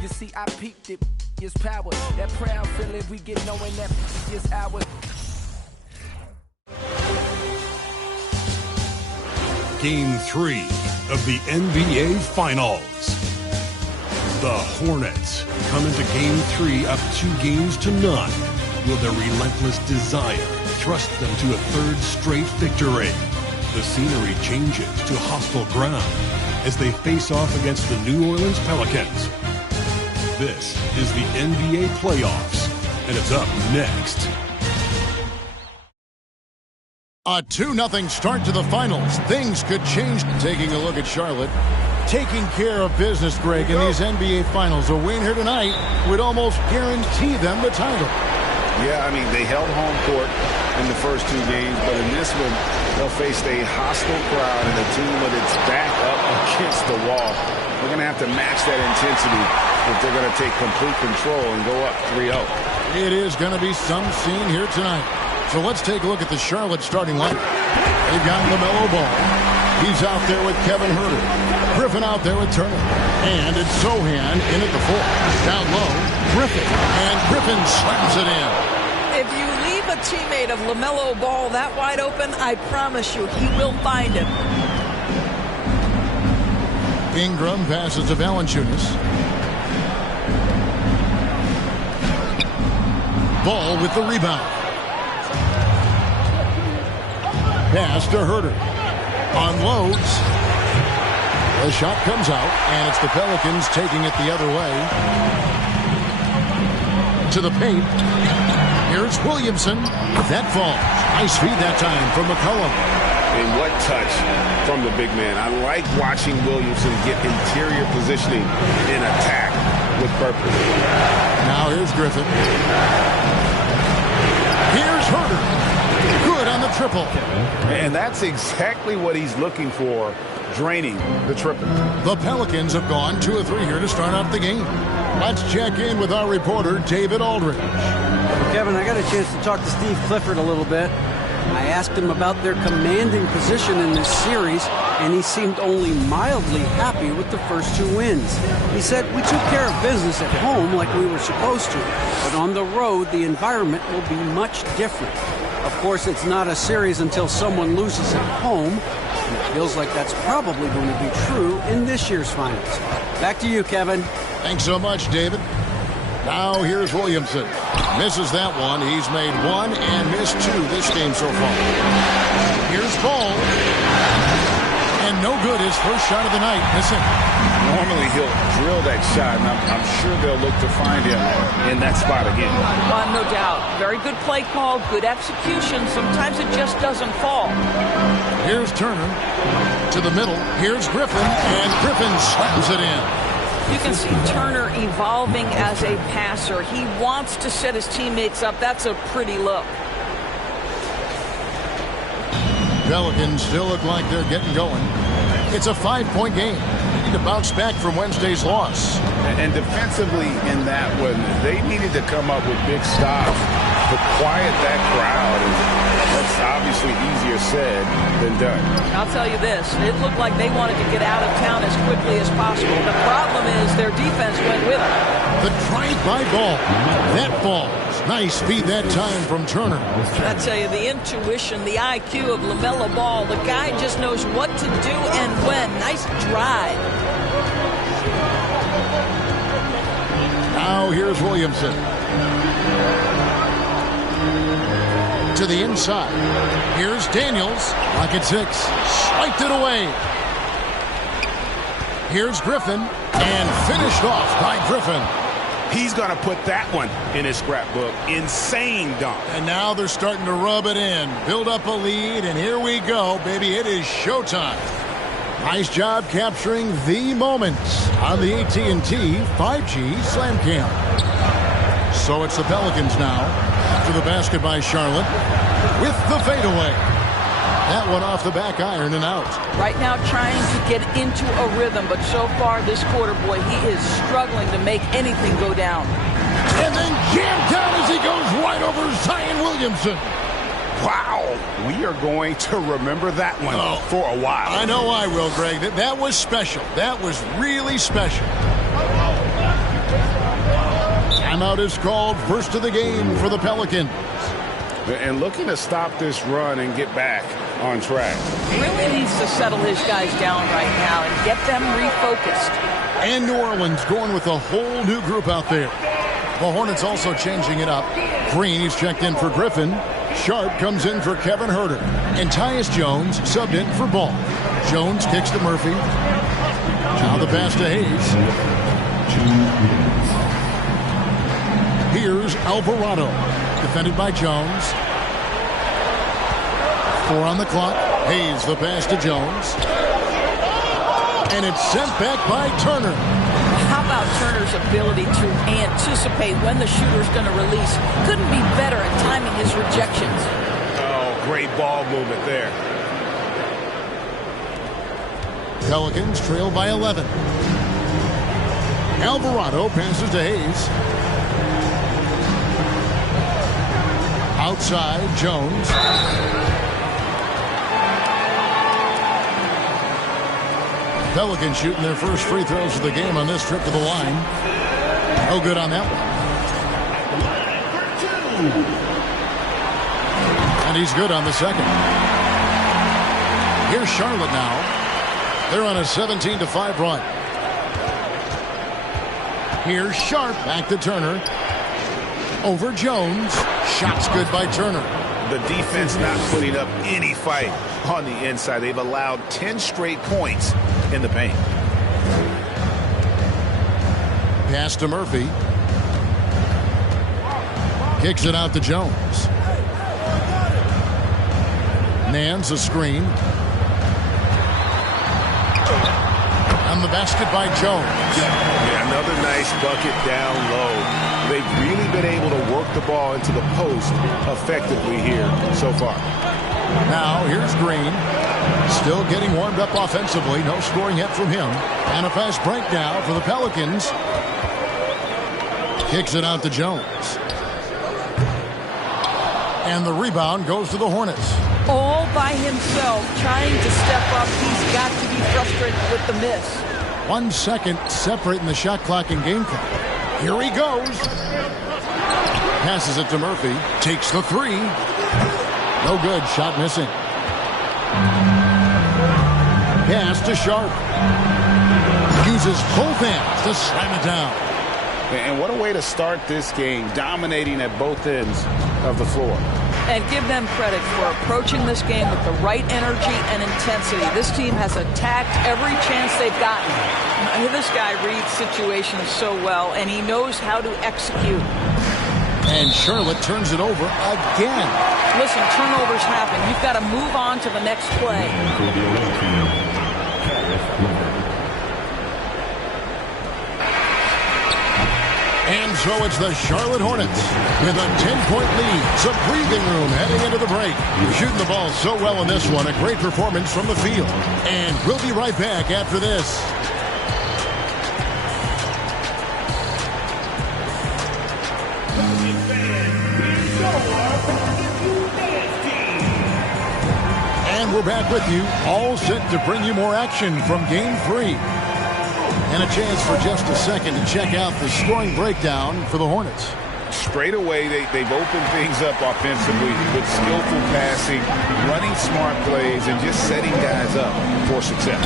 You see, I peeped it. Is power. That proud feeling we get knowing that is ours. Game 3 of the NBA Finals. The Hornets come into Game 3 up 2-0. Will their relentless desire thrust them to a third straight victory? The scenery changes to hostile ground as they face off against the New Orleans Pelicans. This is the NBA playoffs, and it's up next. A 2-0 start to the finals. Things could change. Taking a look at Charlotte. Taking care of business, Greg, in these NBA finals. A win here tonight would almost guarantee them the title. Yeah, I mean, they held home court in the first 2 games, but in this one, they'll face a hostile crowd and a team with its back up against the wall. They're going to have to match that intensity if they're going to take complete control and go up 3-0. It is going to be some scene here tonight. So let's take a look at the Charlotte starting lineup. They've got LaMelo Ball. He's out there with Kevin Huerter. Griffin out there with Turner. And it's Sochan in at the 4. Down low, Griffin. And Griffin slams it in. If you leave a teammate of LaMelo Ball that wide open, I promise you he will find him. Ingram passes to Valanciunas. Ball with the rebound. Pass to Huerter. Unloads. The shot comes out, and it's the Pelicans taking it the other way. To the paint. Here's Williamson. That falls. Nice feed that time from McCollum. And what touch from the big man. I like watching Williamson get interior positioning and attack with purpose. Now here's Griffin. Here's Huerter. Good on the triple. And that's exactly what he's looking for, draining the triple. The Pelicans have gone 2 of 3 here to start out the game. Let's check in with our reporter, David Aldridge. Well, Kevin, I got a chance to talk to Steve Clifford a little bit. I asked him about their commanding position in this series, and he seemed only mildly happy with the first 2 wins. He said, "We took care of business at home like we were supposed to, but on the road, the environment will be much different. Of course, it's not a series until someone loses at home, and it feels like that's probably going to be true in this year's finals." Back to you, Kevin. Thanks so much, David. Now here's Williamson. Misses that one. He's made 1 and missed 2 this game so far. Here's Ball. And no good. His first shot of the night. Missing. Normally he'll drill that shot, and I'm sure they'll look to find him in that spot again. Well, no doubt. Very good play call, good execution. Sometimes it just doesn't fall. Here's Turner to the middle. Here's Griffin, and Griffin slams it in. You can see Turner evolving as a passer. He wants to set his teammates up. That's a pretty look. Pelicans still look like they're getting going. It's a 5-point game. They need to bounce back from Wednesday's loss. And defensively in that one, they needed to come up with big stops to quiet that crowd. And that's obviously easier said than done. I'll tell you this. It looked like they wanted to get out of town as quickly as possible. The problem is their defense went with them. The drive-by ball. That falls. Nice feed that time from Turner. I tell you, the intuition, the IQ of LaMelo Ball, the guy just knows what to do and when. Nice drive. Now here's Williamson. To the inside. Here's Daniels. Lock at 6. Swiped it away. Here's Griffin. And finished off by Griffin. He's going to put that one in his scrapbook. Insane dunk. And now they're starting to rub it in. Build up a lead, and here we go, baby. It is showtime. Nice job capturing the moments on the AT&T 5G Slam Cam. So it's the Pelicans now. After the basket by Charlotte with the fadeaway. That one off the back iron and out. Right now trying to get into a rhythm, but so far this quarter, boy, he is struggling to make anything go down. And then jammed down as he goes right over Zion Williamson. Wow, we are going to remember that one for a while. I know I will, Greg. That was special. That was really special. Timeout is called, first of the game for the Pelicans. And looking to stop this run and get back on track. Really needs to settle his guys down right now and get them refocused. And New Orleans going with a whole new group out there. The Hornets also changing it up. Green is checked in for Griffin. Sharp comes in for Kevin Huerter. And Tyus Jones subbed in for Ball. Jones kicks to Murphy. Now the pass to Hayes. Here's Alvarado. Defended by Jones. 4 on the clock. Hayes the pass to Jones. And it's sent back by Turner. How about Turner's ability to anticipate when the shooter's going to release? Couldn't be better at timing his rejections. Oh, great ball movement there. Pelicans trail by 11. Alvarado passes to Hayes. Outside, Jones. Pelicans shooting their first free throws of the game on this trip to the line. No good on that one. And he's good on the second. Here's Charlotte now. They're on a 17-5 run. Here's Sharp back to Turner. Over Jones. Shots good by Turner. The defense not putting up any fight on the inside. They've allowed 10 straight points in the paint. Pass to Murphy. Kicks it out to Jones. Nance a screen. And the basket by Jones. Yeah, another nice bucket down low. They've really been able to work the ball into the post effectively here so far. Now here's Green. Still getting warmed up offensively. No scoring yet from him. And a fast break now for the Pelicans. Kicks it out to Jones. And the rebound goes to the Hornets. All by himself, trying to step up. He's got to be frustrated with the miss. 1 second separating the shot clock and game clock. Here he goes. Passes it to Murphy. Takes the three. No good. Shot missing. Pass to Sharp. Uses both hands to slam it down. And what a way to start this game, dominating at both ends of the floor. And give them credit for approaching this game with the right energy and intensity. This team has attacked every chance they've gotten. This guy reads situations so well, and he knows how to execute. And Charlotte turns it over again. Listen, turnovers happen. You've got to move on to the next play. And so it's the Charlotte Hornets with a 10-point lead. Some breathing room heading into the break. Shooting the ball so well in this one. A great performance from the field. And we'll be right back after this. And we're back with you, all set to bring you more action from Game 3. And a chance for just a second to check out the scoring breakdown for the Hornets. Straight away, they've opened things up offensively with skillful passing, running smart plays, and just setting guys up for success.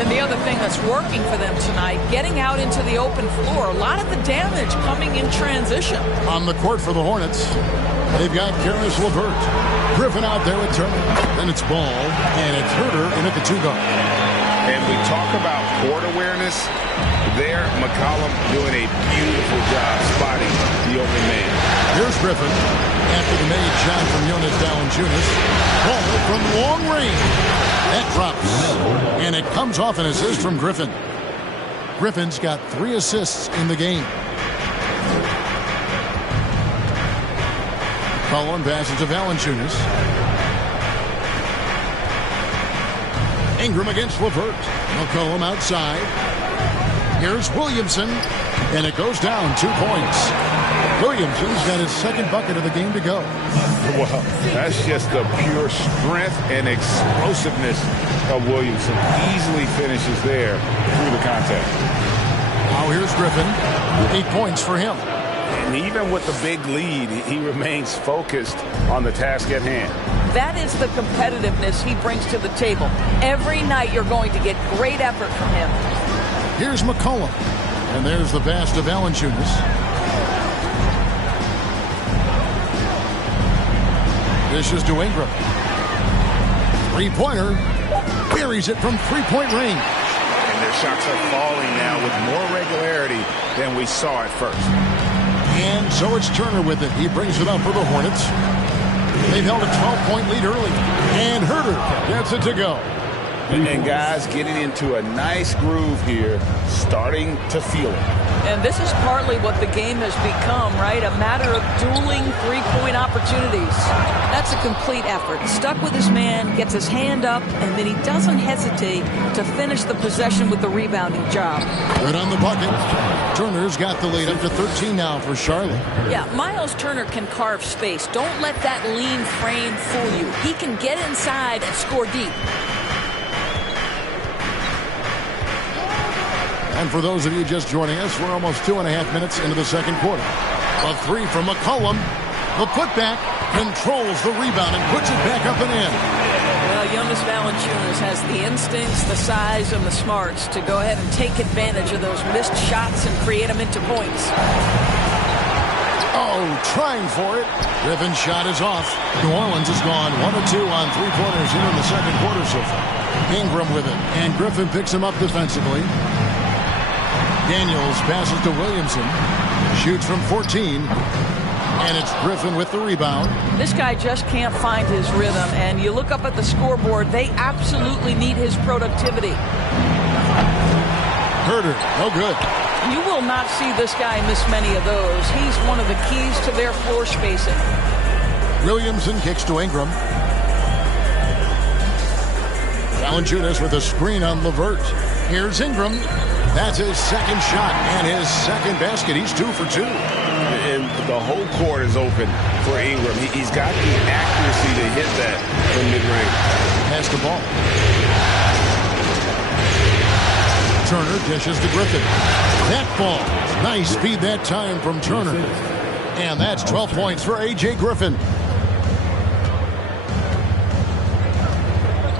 And the other thing that's working for them tonight, getting out into the open floor. A lot of the damage coming in transition. On the court for the Hornets, they've got Caris LeVert. Griffin out there with Turner. Then it's Ball, and it's Huerter in at the 2-guard. And we talk about court awareness. There, McCollum doing a beautiful job spotting the open man. Here's Griffin. After the made shot from Jonas Valanciunas. Ball from long range. That drops. And it comes off an assist from Griffin. Griffin's got 3 assists in the game. McCollum passes to Valanciunas. Ingram against LeVert. McCollum outside. Here's Williamson. And it goes down 2 points. Williamson's got his second bucket of the game to go. Well, that's just the pure strength and explosiveness of Williamson. Easily finishes there through the contact. Now here's Griffin. 8 points for him. And even with the big lead, he remains focused on the task at hand. That is the competitiveness he brings to the table. Every night you're going to get great effort from him. Here's McCollum. And there's the pass to Valanciunas. Dishes to Ingram. Three-pointer. Buries it from three-point range. And their shots are falling now with more regularity than we saw at first. And so it's Turner with it. He brings it up for the Hornets. They've held a 12-point lead early. And Herter gets it to go. And guys getting into a nice groove here, starting to feel it. And this is partly what the game has become, right? A matter of dueling three-point opportunities. That's a complete effort. Stuck with his man, gets his hand up, and then he doesn't hesitate to finish the possession with the rebounding job. Right on the bucket. Turner's got the lead up to 13 now for Charlotte. Yeah, Miles Turner can carve space. Don't let that lean frame fool you. He can get inside and score deep. And for those of you just joining us, we're almost 2.5 minutes into the second quarter. A three from McCollum. The putback controls the rebound and puts it back up and in. Well, Jonas Valanciunas has the instincts, the size, and the smarts to go ahead and take advantage of those missed shots and create them into points. Oh, trying for it. Griffin's shot is off. New Orleans has gone 1 of 2 on three-pointers in the second quarter so far. Ingram with it, and Griffin picks him up defensively. Daniels passes to Williamson. Shoots from 14. And it's Griffin with the rebound. This guy just can't find his rhythm. And you look up at the scoreboard, they absolutely need his productivity. Herter, no good. You will not see this guy miss many of those. He's one of the keys to their floor spacing. Williamson kicks to Ingram. Valanciunas with a screen on LeVert. Here's Ingram. That's his second shot and his second basket. He's 2 for 2. And the whole court is open for Ingram. He's got the accuracy to hit that from mid-range. Pass the ball. Turner dishes to Griffin. That ball. Nice speed that time from Turner. And that's 12 points for A.J. Griffin.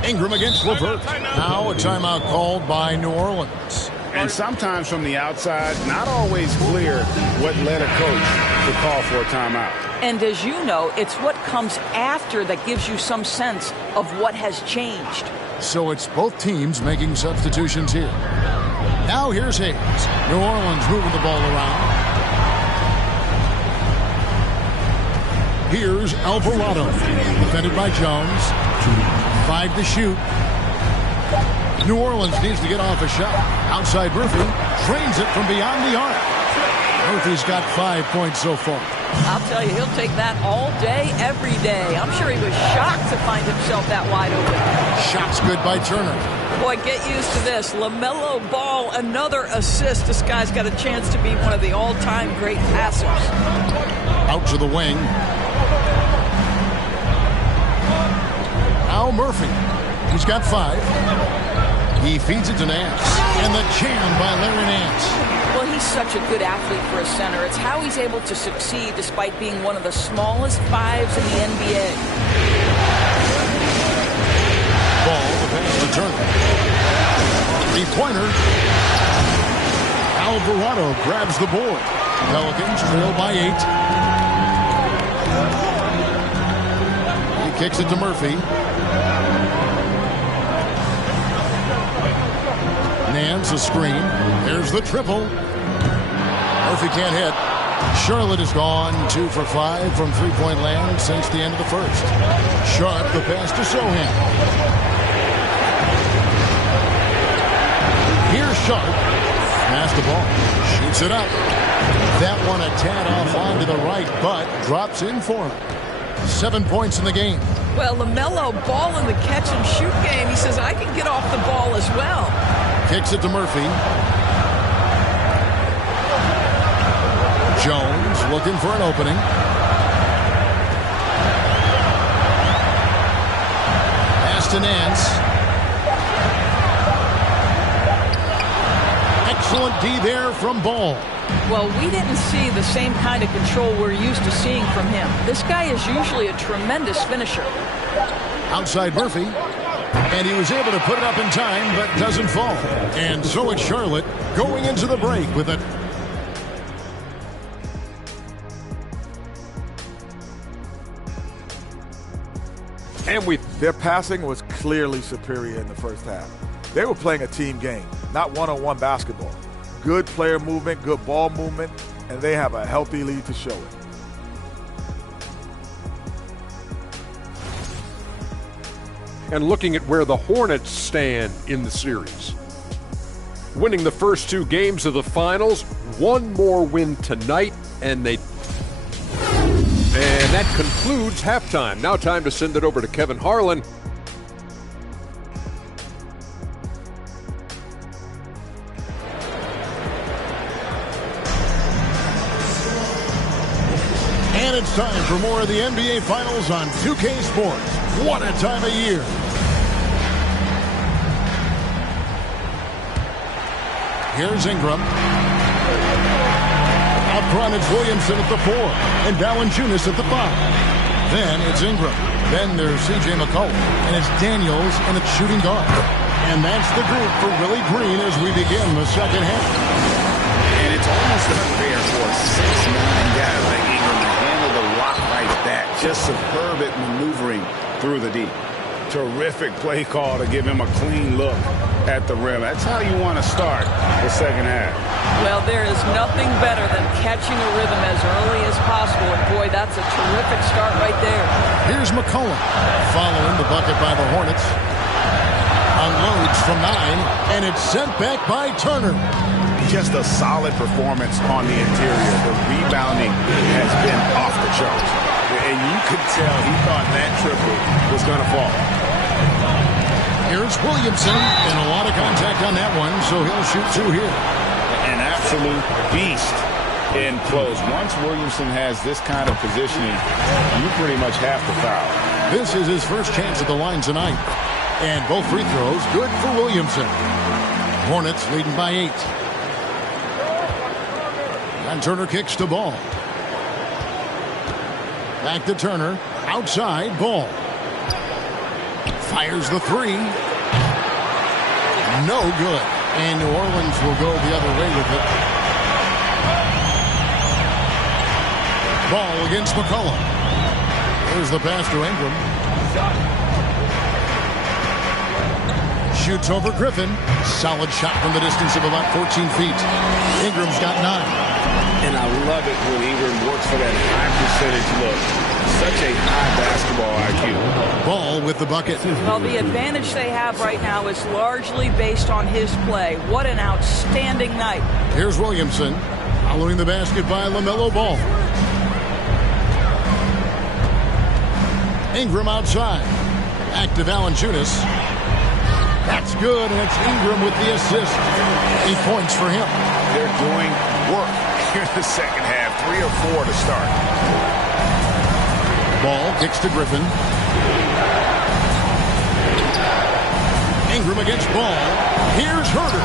Ingram against LeVert. Now a timeout called by New Orleans. And sometimes from the outside, not always clear what led a coach to call for a timeout. And as you know, it's what comes after that gives you some sense of what has changed. So it's both teams making substitutions here. Now here's Hayes. New Orleans moving the ball around. Here's Alvarado. Defended by Jones. 5 to shoot. New Orleans needs to get off a shot. Outside Murphy. Trains it from beyond the arc. Murphy's got 5 points so far. I'll tell you, he'll take that all day, every day. I'm sure he was shocked to find himself that wide open. Shot's good by Turner. Boy, get used to this. LaMelo Ball, another assist. This guy's got a chance to be one of the all-time great passers. Out to the wing. Al Murphy. He's got 5. He feeds it to Nance. And the jam by Larry Nance. Well, he's such a good athlete for a center. It's how he's able to succeed despite being one of the smallest 5s in the NBA. Ball, the pass to Turner. 3-pointer. Alvarado grabs the board. Pelicans trail by 8. He kicks it to Murphy. Nance a screen. There's the triple. Murphy can't hit. Charlotte has gone 2 for 5 from three-point land since the end of the first. Sharp the pass to Sohan. Here's Sharp. Pass the ball. Shoots it up. That one a tad off onto the right, but drops in for him. 7 points in the game. Well, LaMelo Ball in the catch-and-shoot game. He says, I can get off the ball as well. Kicks it to Murphy. Jones looking for an opening. Pass to Nance. Excellent D there from Ball. Well, we didn't see the same kind of control we're used to seeing from him. This guy is usually a tremendous finisher. Outside Murphy. And he was able to put it up in time, but doesn't fall. And so it's Charlotte going into the break with it. And their passing was clearly superior in the first half. They were playing a team game, not one-on-one basketball. Good player movement, good ball movement, and they have a healthy lead to show it. And looking at where the Hornets stand in the series. Winning the first 2 games of the finals, one more win tonight, and that concludes halftime. Now time to send it over to Kevin Harlan. And it's time for more of the NBA Finals on 2K Sports. What a time of year. Here's Ingram. Up front, it's Williamson at the 4 and Valanciunas at the 5. Then it's Ingram. Then there's C.J. McCollum. And it's Daniels and it's shooting guard. And that's the group for Willie Green as we begin the second half. And it's almost unfair for a 6'9" guy like Ingram to handle the rock like that. Just superb at maneuvering through the deep. Terrific play call to give him a clean look at the rim. That's how you want to start the second half. Well, there is nothing better than catching a rhythm as early as possible. And boy, that's a terrific start right there. Here's McCollum following the bucket by the Hornets. Unloads from 9, and it's sent back by Turner. Just a solid performance on the interior. The rebounding has been off the charts. And you could tell he thought that triple was going to fall. Here's Williamson, and a lot of contact on that one, so he'll shoot 2 here. An absolute beast in close. Once Williamson has this kind of positioning, you pretty much have to foul. This is his first chance at the line tonight. And both free throws good for Williamson. Hornets leading by 8. And Turner kicks the ball. Back to Turner. Outside, Ball. Fires the 3. No good. And New Orleans will go the other way with it. Ball against McCollum. Here's the pass to Ingram. Shoots over Griffin. Solid shot from the distance of about 14 feet. Ingram's got 9. And I love it when Ingram works for that high percentage look. Such a high basketball IQ. Ball with the bucket. Well, the advantage they have right now is largely based on his play. What an outstanding night. Here's Williamson following the basket by LaMelo Ball. Ingram outside. Back to Valanciunas. That's good, and it's Ingram with the assist. 8 points for him. They're doing work here in the second half. 3 or 4 to start. Ball kicks to Griffin. Ingram against Ball. Here's Herter.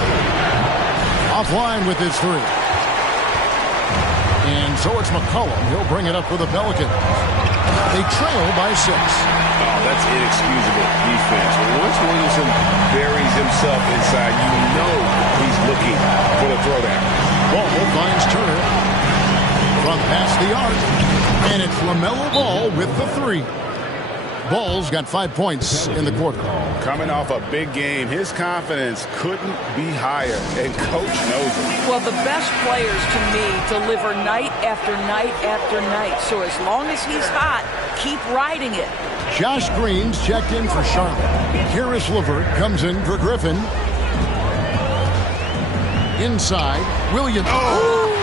Offline with his 3. And so it's McCollum. He'll bring it up for the Pelicans. They trail by 6. Oh, that's inexcusable defense. Once Williamson buries himself inside, you know he's looking for the throwdown. Ball finds Turner from past the arc. And it's LaMelo Ball with the 3. Ball's got 5 points in the quarter. Coming off a big game, his confidence couldn't be higher, and Coach knows it. Well, the best players, to me, deliver night after night after night. So as long as he's hot, keep riding it. Josh Green's checked in for Charlotte. Karis LeVert comes in for Griffin. Inside, Williams. Oh!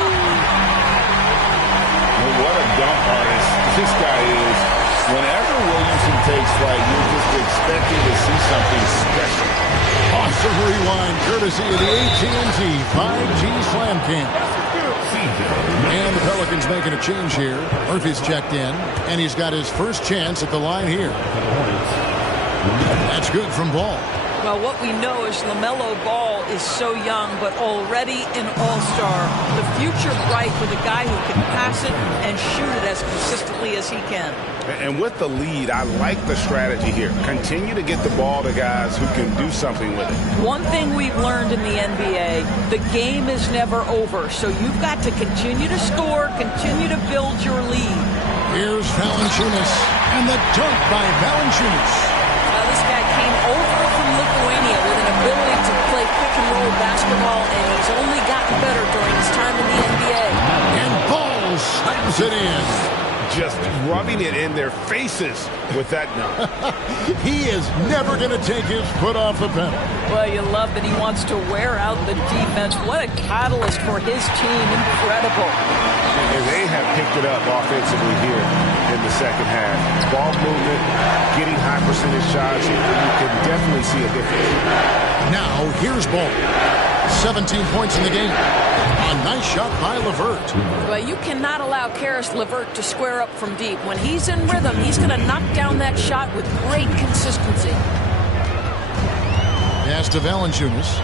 What a dunk artist this guy is. Whenever Williamson takes flight, you're just expecting to see something special. Awesome rewind, courtesy of the AT&T 5G Slam Cam. And the Pelicans making a change here. Murphy's checked in, and he's got his first chance at the line here. That's good from Ball. Well, what we know is LaMelo Ball is so young, but already an all-star. The future bright with a guy who can pass it and shoot it as consistently as he can. And with the lead, I like the strategy here. Continue to get the ball to guys who can do something with it. One thing we've learned in the NBA, the game is never over. So you've got to continue to score, continue to build your lead. Here's Valanciunas, and the dunk by Valanciunas. This guy came over from Lithuania with an ability to play pick-and-roll basketball, and he's only gotten better during his time in the NBA. And Ball slams it in. Just rubbing it in their faces with that dunk. He is never going to take his foot off the pedal. Well, you love that he wants to wear out the defense. What a catalyst for his team. Incredible. And they have picked it up offensively here in the second half. Ball movement, getting high percentage shots. You can definitely see a difference. Now, here's Ball. 17 points in the game. A nice shot by LeVert. Well, you cannot allow Karis LeVert to square up from deep. When he's in rhythm, he's going to knock down that shot with great consistency. Pass to Valanciunas.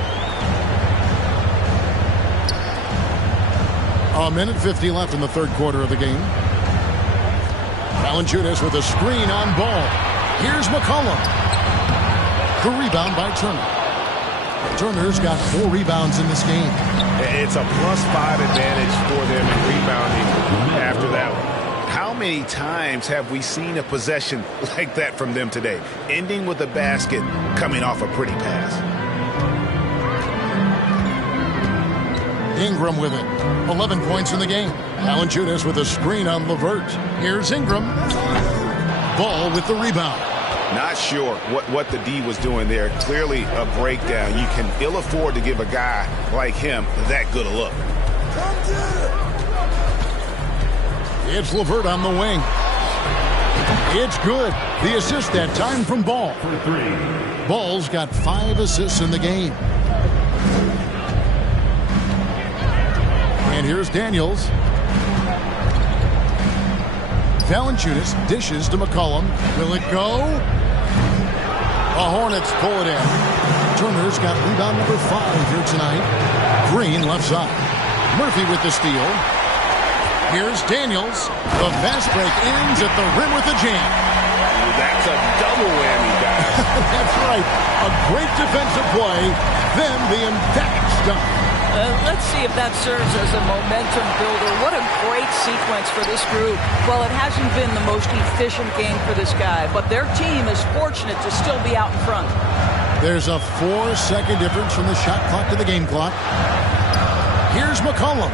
A minute 50 left in the third quarter of the game. Valanciunas with a screen on Ball. Here's McCollum. The rebound by Turner. Turner's got 4 rebounds in this game. It's a +5 advantage for them in rebounding after that one. How many times have we seen a possession like that from them today? Ending with a basket, coming off a pretty pass. Ingram with it. 11 points in the game. Valanciunas with a screen on LeVert. Here's Ingram. Ball with the rebound. Not sure what the D was doing there. Clearly a breakdown. You can ill afford to give a guy like him that good a look. It's LeVert on the wing. It's good. The assist that time from Ball. Ball's got 5 assists in the game. And here's Daniels. Valanciunas dishes to McCollum. Will it go? The Hornets pull it in. Turner's got rebound number 5 here tonight. Green left side. Murphy with the steal. Here's Daniels. The fast break ends at the rim with a jam. That's a double whammy, guys. That's right. A great defensive play, then the emphatic dunk. Let's see if that serves as a momentum builder. What a great sequence for this group. Well, it hasn't been the most efficient game for this guy, but their team is fortunate to still be out in front. There's a 4-second difference from the shot clock to the game clock. Here's McCollum.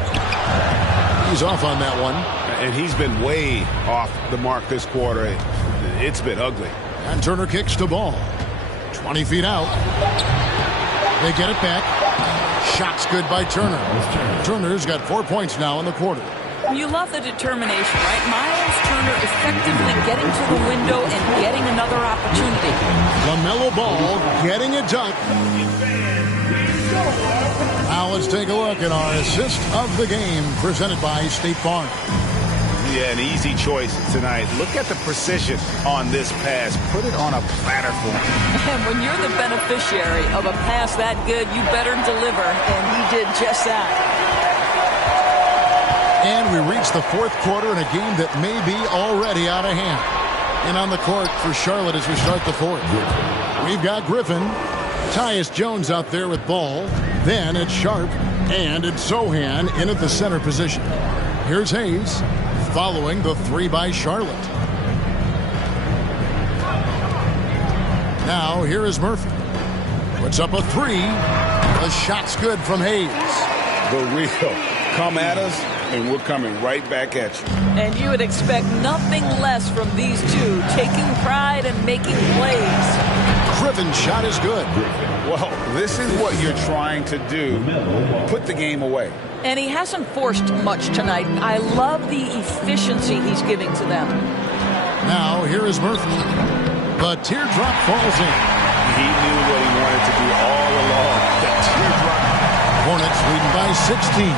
He's off on that one. And he's been way off the mark this quarter. It's been ugly. And Turner kicks the ball. 20 feet out. They get it back. Shot's good by Turner. Turner's got 4 points now in the quarter. You love the determination, right? Miles Turner effectively getting to the window and getting another opportunity. LaMelo Ball getting a dunk. Now let's take a look at our assist of the game presented by State Farm. Yeah, an easy choice tonight. Look at the precision on this pass. Put it on a platter for him. And when you're the beneficiary of a pass that good, you better deliver, and he did just that. And we reach the fourth quarter in a game that may be already out of hand. And on the court for Charlotte as we start the fourth. We've got Griffin, Tyus Jones out there with Ball. Then it's Sharp, and it's Zohan in at the center position. Here's Hayes. Following the 3 by Charlotte. Now here is Murphy. Puts up a 3. The shot's good from Hayes. The real. Come at us, and we're coming right back at you. And you would expect nothing less from these two, taking pride and making plays. Griffin's shot is good. Well, this is what you're trying to do. Put the game away. And he hasn't forced much tonight. I love the efficiency he's giving to them. Now, here is Murphy. The teardrop falls in. He knew what he wanted to do all along. The teardrop. Hornets leading by 16.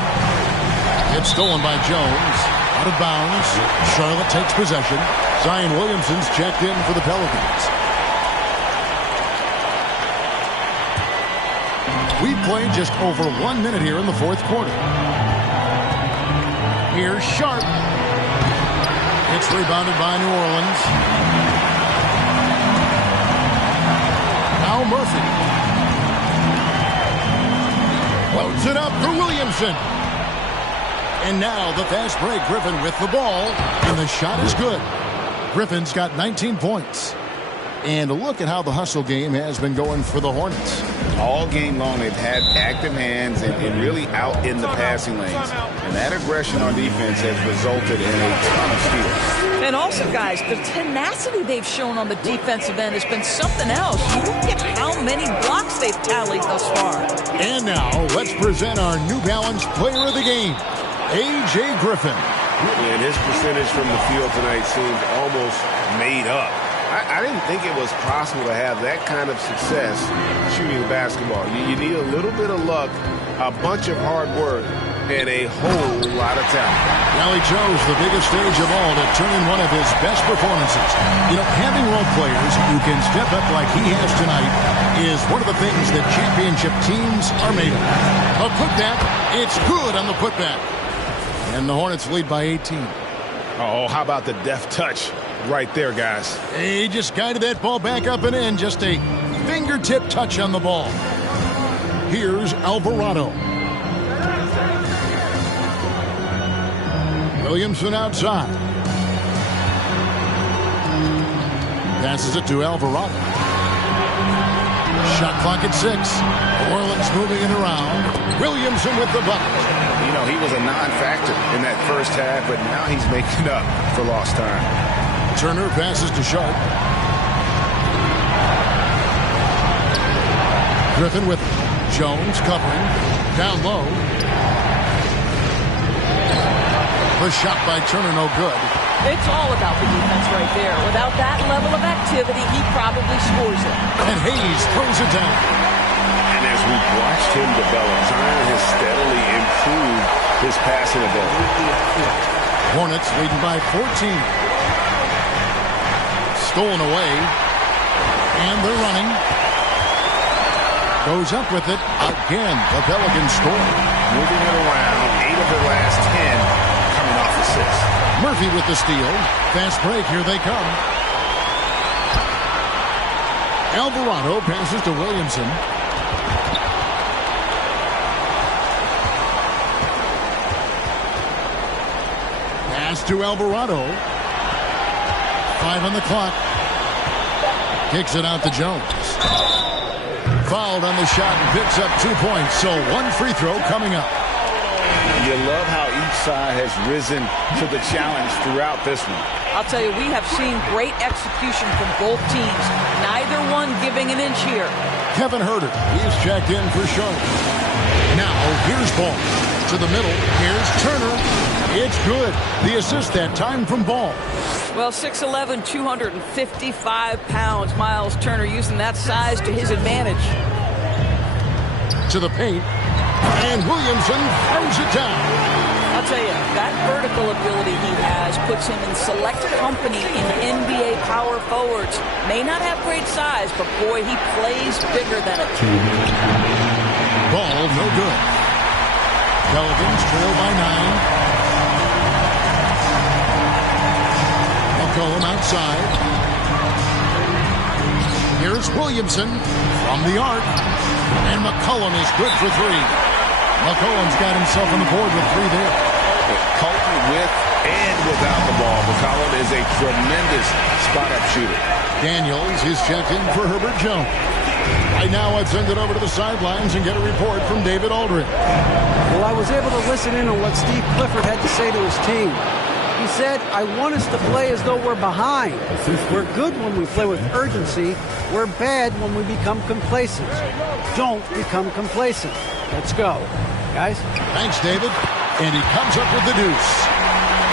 It's stolen by Jones. Out of bounds. Charlotte takes possession. Zion Williamson's checked in for the Pelicans. We've played just over 1 minute here in the fourth quarter. Here's Sharp. It's rebounded by New Orleans. Now Murphy. Loads it up for Williamson. And now the fast break. Griffin with the ball. And the shot is good. Griffin's got 19 points. And look at how the hustle game has been going for the Hornets. All game long, they've had active hands and really out in the passing lanes. And that aggression on defense has resulted in a ton of steals. And also, guys, the tenacity they've shown on the defensive end has been something else. You look at how many blocks they've tallied thus far. And now, let's present our New Balance Player of the Game, A.J. Griffin. And his percentage from the field tonight seems almost made up. I didn't think it was possible to have that kind of success shooting the basketball. You need a little bit of luck, a bunch of hard work, and a whole lot of talent. Well, he chose the biggest stage of all to turn in one of his best performances. You know, having role players who can step up like he has tonight is one of the things that championship teams are made of. A putback, it's good on the putback. And the Hornets lead by 18. Oh, how about the deft touch right there, guys? He just guided that ball back up and in. Just a fingertip touch on the ball. Here's Alvarado. Williamson outside. Passes it to Alvarado. Shot clock at 6. Orleans moving it around. Williamson with the bucket. You know, he was a non-factor in that first half, but now he's making up for lost time. Turner passes to Sharp. Griffin with Jones covering. Down low. The shot by Turner, no good. It's all about the defense right there. Without that level of activity, he probably scores it. And Hayes throws it down. And as we've watched him develop, Zion has steadily improved his passing ability. Hornets leading by 14. Stolen away. And they're running. Goes up with it. Again, the Pelicans score. Moving it around. 8 of their last 10 coming off assists. Murphy with the steal. Fast break. Here they come. Alvarado passes to Williamson. Pass to Alvarado. 5 on the clock. Kicks it out to Jones. Fouled on the shot and picks up 2 points. So 1 free throw coming up. You love how each side has risen to the challenge throughout this one. I'll tell you, we have seen great execution from both teams. Neither one giving an inch here. Kevin Huerter, he's checked in for show. Now, here's Ball. To the middle, here's Turner. It's good. The assist that time from Ball. Well, 6'11", 255 pounds. Miles Turner using that size to his advantage. To the paint. And Williamson throws it down. I'll tell you, that vertical ability he has puts him in select company in NBA power forwards. May not have great size, but boy, he plays bigger than it. Ball, no good. Pelicans trail by 9. McCollum outside. Here's Williamson from the arc. And McCollum is good for 3. McCollum's got himself on the board with 3 there. Colton with and without the ball. McCollum is a tremendous spot-up shooter. Daniels is checked in for Herbert Jones. Right now, I'd send it over to the sidelines and get a report from David Aldridge. Well, I was able to listen in on what Steve Clifford had to say to his team. He said, I want us to play as though we're behind. We're good when we play with urgency. We're bad when we become complacent. Don't become complacent. Let's go. Guys? Thanks, David. And he comes up with the deuce.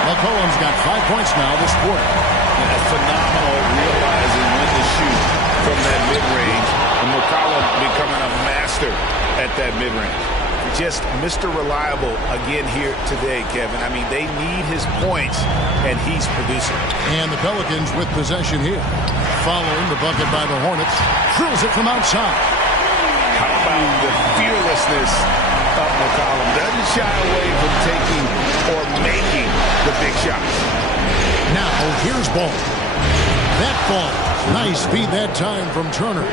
McCollum's got 5 points now this quarter. Yeah, phenomenal realizing when to shoot from that mid-range. And McCollum becoming a master at that mid-range. Just Mr. Reliable again here today, Kevin. I mean, they need his points, and he's producing. And the Pelicans with possession here. Following the bucket by the Hornets. Drills it from outside. How about the fearlessness of McCollum. Doesn't shy away from taking or making the big shots. Now, here's Ball. That ball. Nice speed that time from Turner.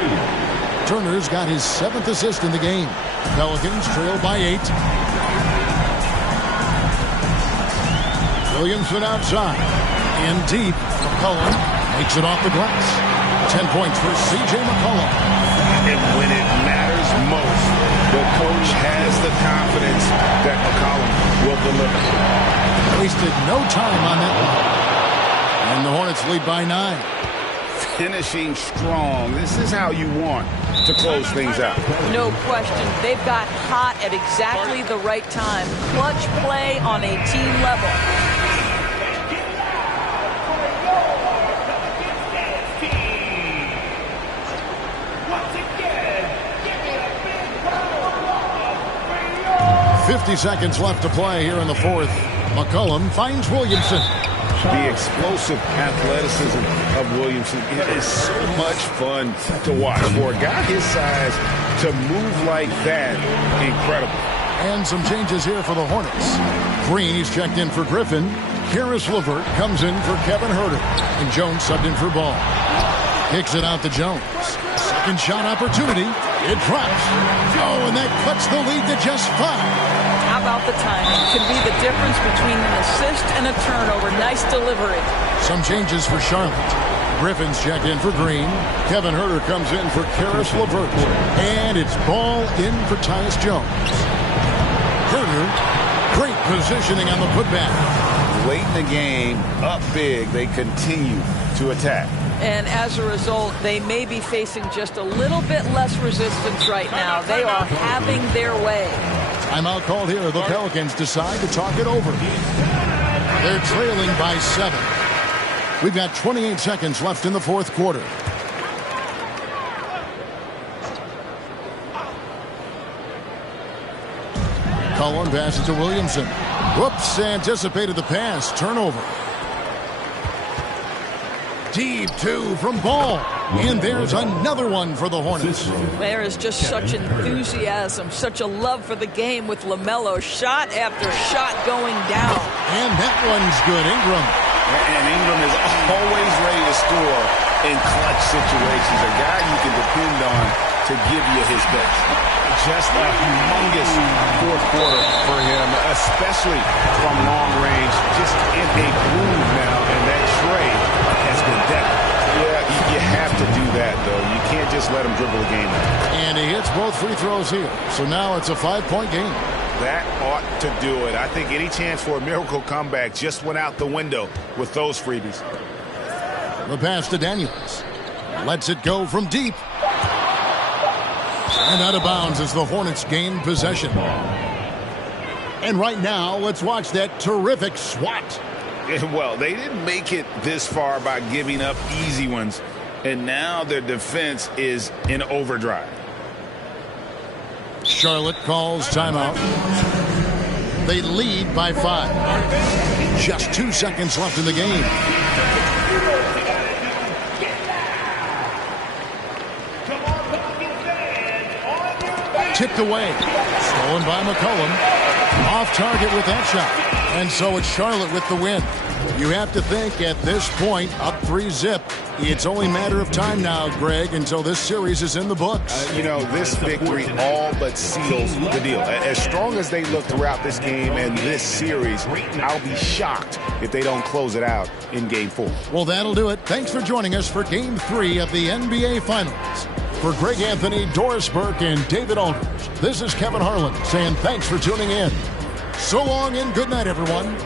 Turner's got his 7th assist in the game. Pelicans trail by 8. Williamson outside. In deep. McCollum makes it off the glass. 10 points for C.J. McCollum. And when it matters most, the coach has the confidence that McCollum will deliver. Wasted no time on that one. And the Hornets lead by 9. Finishing strong. This is how you want to close things out. No question. They've got hot at exactly the right time. Clutch play on a team level. .50 seconds left to play here in the 4th. McCollum finds Williamson. The explosive athleticism of Williamson, it is so much fun to watch. For a guy his size to move like that, incredible. And some changes here for the Hornets. Green is checked in for Griffin. Karis LeVert comes in for Kevin Huerter. And Jones subbed in for Ball. Kicks it out to Jones. Second shot opportunity. It drops. Oh, and that cuts the lead to just 5. How about the timing? Could be the difference between an assist and a turnover. Nice delivery. Some changes for Charlotte. Griffin's checked in for Green. Kevin Huerter comes in for Karis LeVert. And it's Ball in for Tyus Jones. Huerter, great positioning on the putback. Late in the game, up big, they continue to attack. And as a result, they may be facing just a little bit less resistance right now. They are having their way. Timeout called here. The Pelicans decide to talk it over. They're trailing by 7. We've got 28 seconds left in the 4th quarter. Cullen passes to Williamson. Whoops, anticipated the pass. Turnover. Deep 2 from Ball. And there's another one for the Hornets. There is just such enthusiasm, such a love for the game with LaMelo. Shot after shot going down. And that one's good. Ingram. And Ingram is always ready to score in clutch situations. A guy you can depend on to give you his best. Just a humongous 4th quarter for him, especially from long range. Just in a groove now, and that trade has been deadly. Yeah, you have to do that, though. You can't just let him dribble the game out. And he hits both free throws here. So now it's a 5-point game. That ought to do it. I think any chance for a miracle comeback just went out the window with those freebies. The pass to Daniels. Lets it go from deep. And out of bounds as the Hornets gain possession. And right now, let's watch that terrific swat. Well, they didn't make it this far by giving up easy ones. And now their defense is in overdrive. Charlotte calls timeout. They lead by 5. Just 2 seconds left in the game. Tipped away. Stolen by McCollum. Off target with that shot. And so it's Charlotte with the win. You have to think at this point, up 3-zip, it's only a matter of time now, Greg, until this series is in the books. This victory all but seals the deal. As strong as they look throughout this game and this series, I'll be shocked if they don't close it out in Game 4. Well, that'll do it. Thanks for joining us for Game 3 of the NBA Finals. For Greg Anthony, Doris Burke, and David Aldridge, this is Kevin Harlan saying thanks for tuning in. So long and good night, everyone.